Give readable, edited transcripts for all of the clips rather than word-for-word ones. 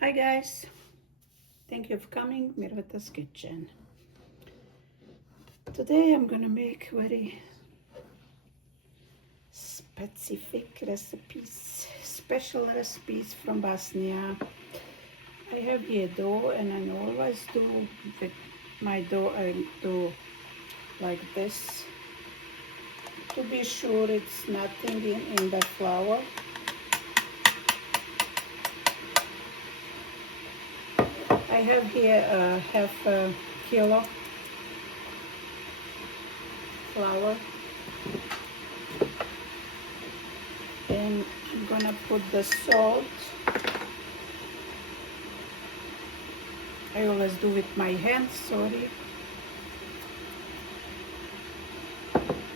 Hi guys, thank you for coming, Mirvata's Kitchen. Today I'm gonna make very specific recipes, special recipes from Bosnia. I have here dough and I always do with my dough, I do like this to be sure it's nothing in the flour. I have here half a kilo flour, and I'm gonna put the salt. I always do with my hands, sorry.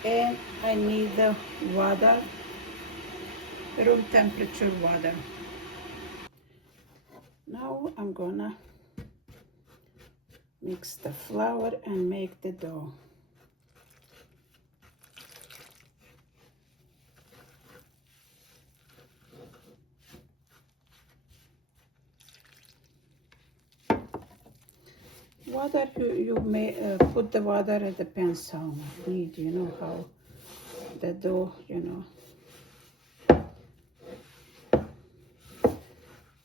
And I need the water, room temperature water. Now I'm gonna mix the flour and make the dough. Water, you may put the water, it depends how you need, you know, how the dough, you know.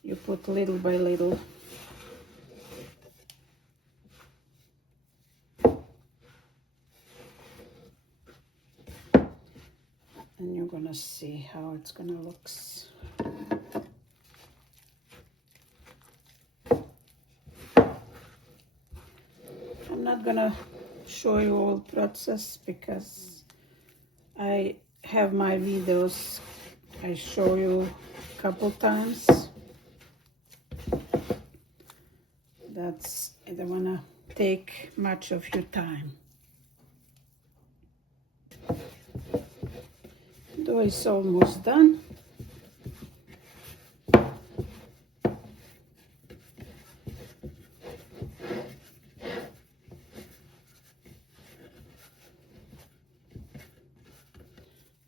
You put little by little. And you're gonna see how it's gonna look. I'm not gonna show you all process because I have my videos. I show you a couple times. I don't wanna take much of your time. Dough is almost done.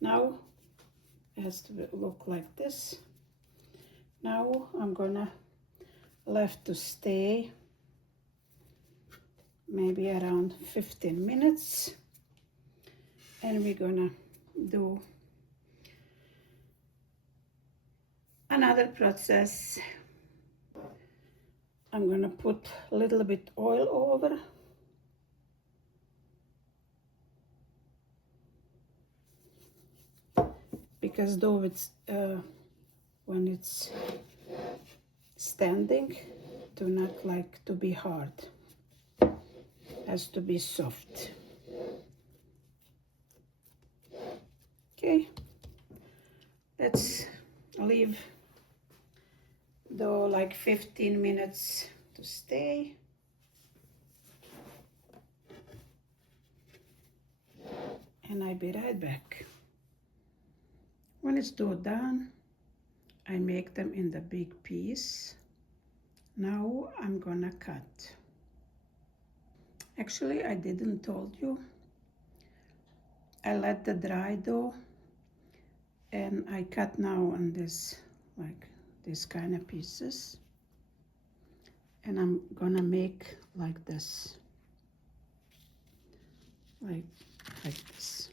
Now it has to look like this. Now I'm gonna left to stay maybe around 15 minutes, and we're gonna do another process. I'm gonna put a little bit oil over. Because dough, it's when it's standing, do not like to be hard. Has to be soft. Okay, let's leave dough like 15 minutes to stay. And I'll be right back. When it's dough done, I make them in the big piece. Now I'm gonna cut. Actually, I didn't told you. I let the dry dough, and I cut now on this, like this kind of pieces. And I'm gonna make like this, like this.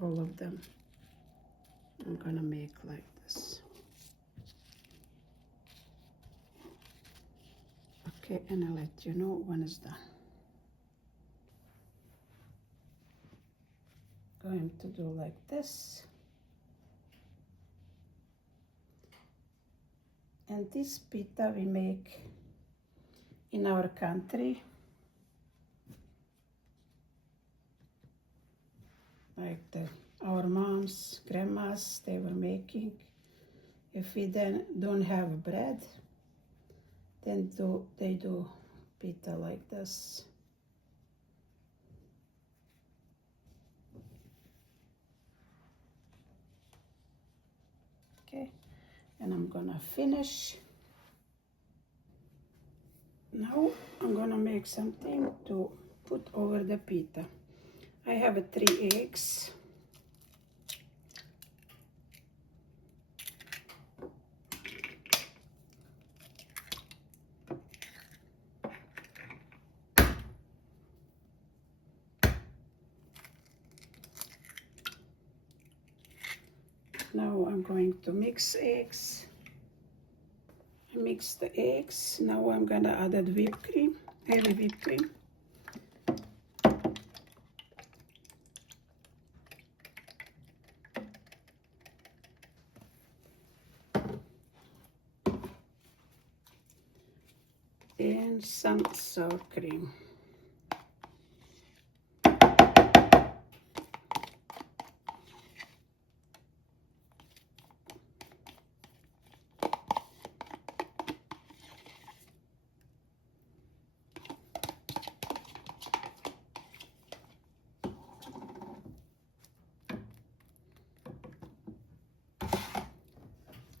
All of them. I'm gonna make like this. Okay, and I'll let you know when it's done. Going to do like this. And this pita we make in our country. Like our moms, grandmas, they were making. If we then don't have bread, then they do pita like this. Okay, and I'm gonna finish. Now I'm gonna make something to put over the pita. I have 3 eggs. Now I'm going to mix eggs. Mix the eggs. Now I'm gonna add the whipped cream, heavy whipped cream. And some sour cream.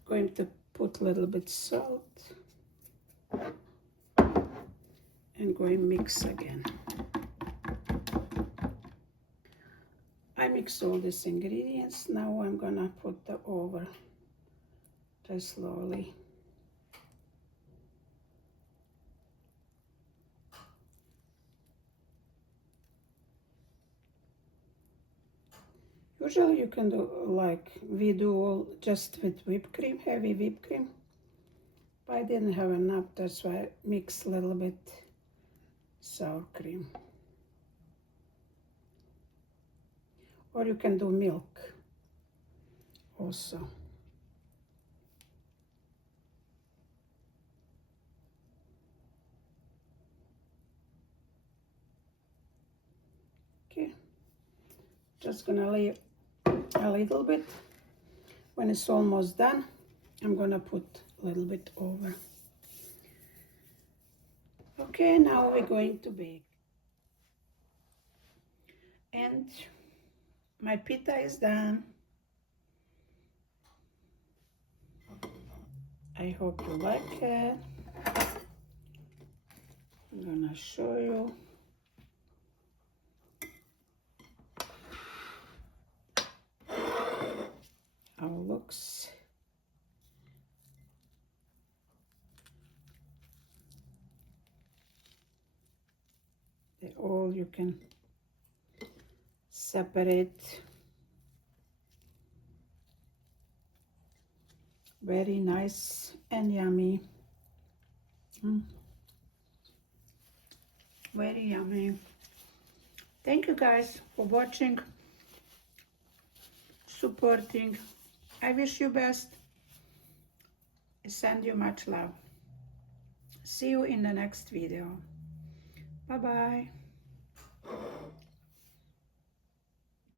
Going to put a little bit salt and going to mix again. I mix all these ingredients. Now I'm gonna put the over just slowly. Usually you can do like we do all just with whipped cream, heavy whipped cream. But I didn't have enough, that's why I mix a little bit sour cream. Or you can do milk also. Okay, just gonna leave a little bit. When it's almost done, I'm gonna put a little bit over. Okay, now we're going to bake. And my pita is done. I hope you like it. I'm gonna show you. How it looks. They all you can separate. Very nice and yummy. Very yummy. Thank you guys for watching, supporting. I wish you best. I send you much love. See you in the next video. Bye bye.